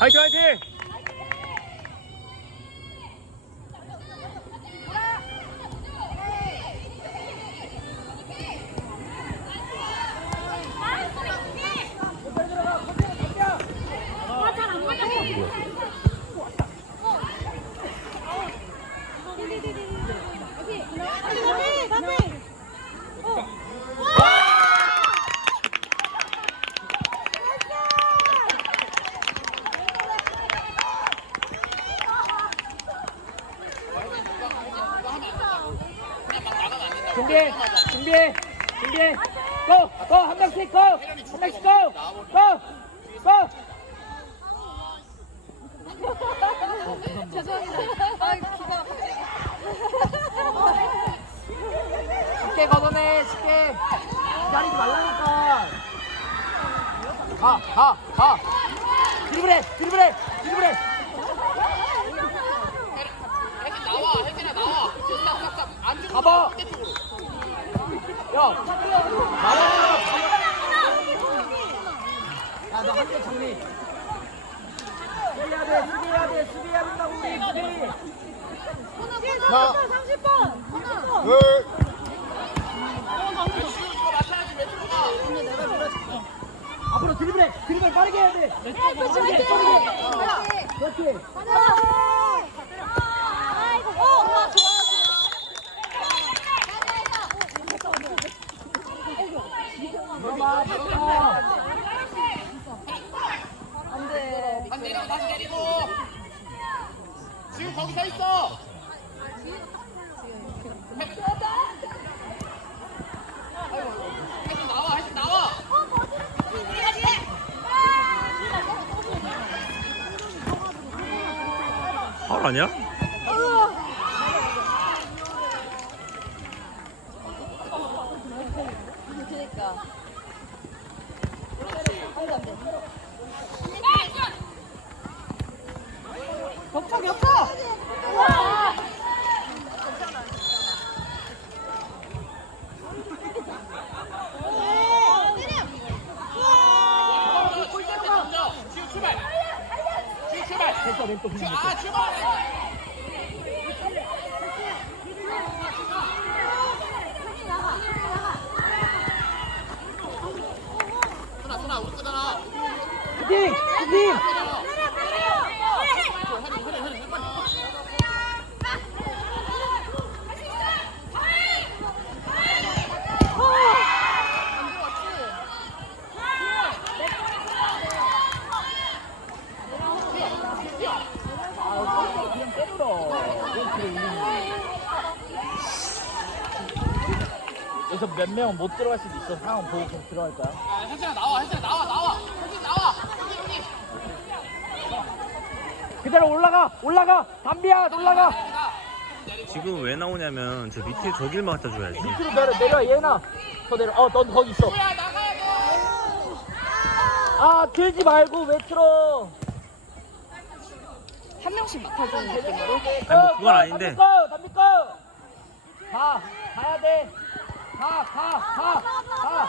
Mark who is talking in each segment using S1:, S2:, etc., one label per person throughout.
S1: 화이팅 화이팅! 준비해 준비해 준비해 고고한 명씩 고한 명씩 고고고
S2: 죄송합니다. 아, 기가
S1: 쉽게 걷어내 쉽게 기다리지 말라니까. 가 가 가. 드리블해 드리블해 드리블해.
S3: 혜진 나와 혜진아 나와.
S1: 가봐.
S3: 밑에 쪽으로
S1: 야 나와 야너 한개 정리 수비해야 돼 수비해야 돼 수비해야 된다고 우리 수비
S2: 하나 30번. 하나.
S4: 둘,
S3: 이거 맞춰야지 왜 들어가
S1: 앞으로 드리블해 드리블 빠르게 해야 돼
S2: 그렇지,
S1: 빠르게 빠르게 그렇지
S2: 아이고, 어, 엄마 좋아.
S1: 들어봐 들어봐
S2: 안 돼.
S3: 다시 내리고 다시 내리고 지금 거기 서 있어 나와 나와
S5: 파울 아니야?
S2: 그러니까.
S1: 겹쳐 겹쳐
S3: 먼저 출발 출발 아 출발 거잖아
S1: 슈팅 슈팅
S3: 거잖아 혜진 혜진 혜진 빨리
S1: 아 그냥 때려 여기서 몇 명은 못 들어갈 수도 있어 상황 보고 좀 들어갈 거야
S3: 야, 혜진아 나와, 혜진아 나와, 나와. 혜진 나와.
S1: 그대로 올라가 올라가 담비야 올라가
S5: 지금 왜 나오냐면 저 밑에 저길 갖다 줘야지.
S1: 밑으로 내려 내려 얘나 더 내려 어 넌 거기 있어
S3: 뭐야 나가야 돼.
S1: 아 들지 말고 왜 틀어
S2: 한 명씩 맡아주는 느낌으로.
S5: 아니, 뭐 그건 아닌데.
S1: 담비 거 담비 거 가 가야 돼 가 가 가 가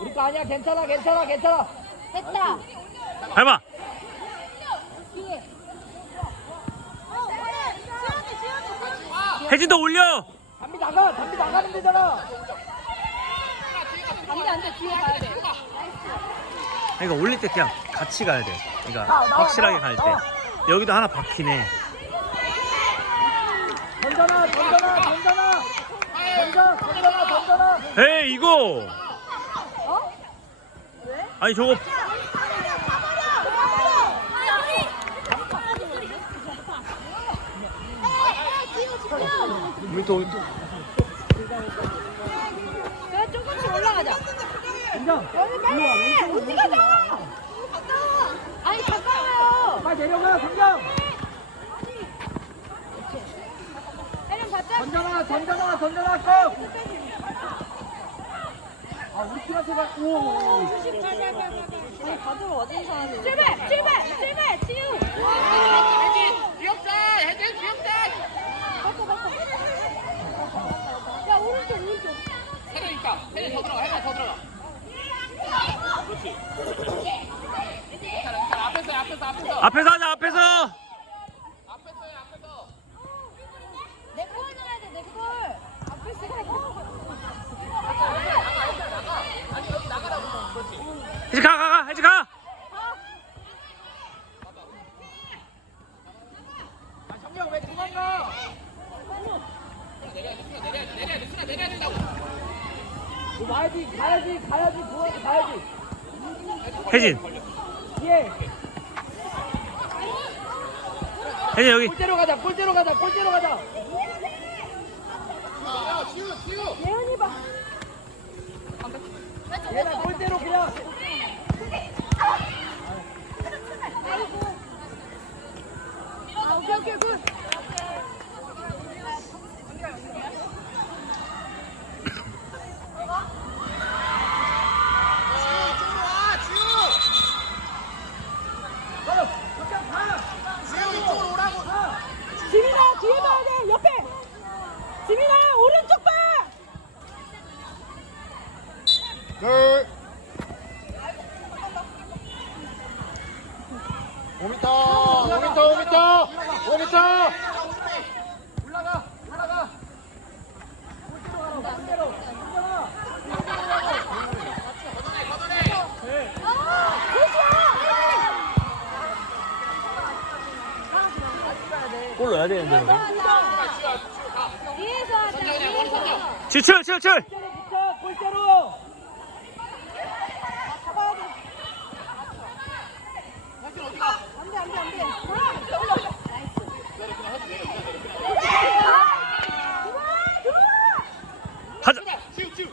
S1: 우리 거 아니야 괜찮아 괜찮아 괜찮아
S2: 됐다.
S5: 밟아. 혜진도 올려.
S1: 담비 나가 담비 나가면 되잖아
S2: 안 돼, 안 돼. 뒤에 가야 돼.
S5: 그러니까 올릴 때 그냥 같이 가야 돼. 그러니까
S1: 나와, 나와,
S5: 확실하게 갈 때. 여기도 하나 박히네.
S1: 던져놔 던져놔 던져놔 던져 던져놔 던져놔
S5: 에이 이거. 아니 저거 우리 또 우리 또
S2: 그래, 조금씩 올라가자.
S1: 인정
S2: 빨리, 빨리. 어디 가자. 아니, 가까워요.
S1: 빨리 내려가 성경
S2: 혜령 받자.
S1: 던져놔 던져놔 꼭! 아 우리 팀한테 가 오.
S2: 아니, 가드로 어디 사람이. 출발, 출발, 출발, 지우.
S3: 혜진 귀엽다. 혜진 귀엽다.
S2: 바꿔, 바꿔. 야, 오른쪽, 오른쪽.
S3: 혜진 있다. 혜진 더 들어가. 혜진 더 들어가. 그렇지.
S5: 앞에서 하자 앞에서
S3: 앞에서 해 앞에서
S2: 내골 넣어야 돼, 내 골. 앞에서 해.
S3: 아니 여기 나가라고 그렇지
S5: 혜지 가가가 혜지 가
S1: 아 정경 왜 도망가?
S3: 내려야 돼
S1: 와야지 가야지 가야지 도와야지 가야지.
S5: 혜진
S1: 예.
S5: 혜진 여기
S1: 골대로 가자 골대로 가자 골대로 가자.
S2: 예은이 봐.
S1: 얘나 골대로 그냥.
S2: 아, 오케이, 오케이, 굿. 지민아, 뒤에 봐야 돼, 옆에. 지민아, 오른쪽 봐.
S4: 둘. 5m, 5m, 5m, 5m.
S1: 올라가 올라가. 골대로 가라 골대로. 골
S5: 넣어야 되는데 여기
S2: 뒤에서 하자.
S3: 그냥 머리 선정
S5: 출출 출출
S1: 골대로 골대로.
S2: 잡아야 돼.
S3: 사실 어디가
S2: 안 돼, 안 돼, 안 돼.
S5: 가자
S3: 지우 지우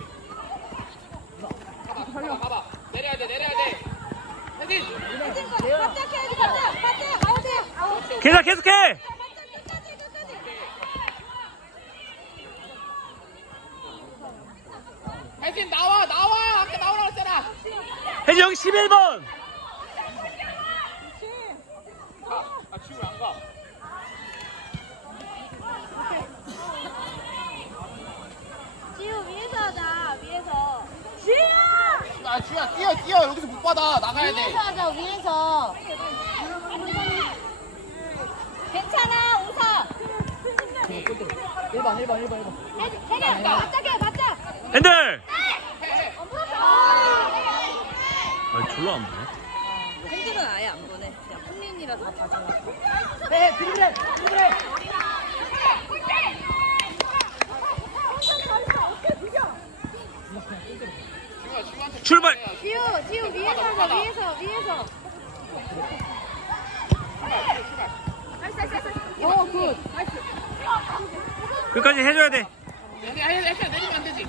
S3: 가봐 가봐 가봐 내려야 돼 내려야 돼 혜진
S2: 바짝 해야지, 바짝. 바짝 가야 돼. 아우.
S5: 계속 계속해.
S3: 혜진 나와 나와 아까 나오라고 했잖아
S5: 혜진 여기 11번
S3: 가아 지우 왜안 가
S2: 지우 위에서 하자, 위에서. 지우!
S3: 아 지우야 뛰어 뛰어 여기서 못 받아 나가야 돼
S2: 위에서 하자, 위에서. 괜찮아, 웃어.
S1: 1번 1번 1번 1번.
S2: 혜리, 바짝 해, 바짝.
S5: 핸들
S3: 해해
S5: 아 졸라 안 보네
S2: 핸들은 아예 안 보내. 그냥 풍린이라 다 가져가고.
S1: 네 드리블해 드리블해.
S5: 출발!
S2: 지우, 지우 위에서 하자, 위에서, 위에서. 어, 굿.
S5: 끝까지 해줘야 돼.
S3: 여기 해 혜진 내리면 안 되지.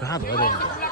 S5: 하나 넣어야 되는데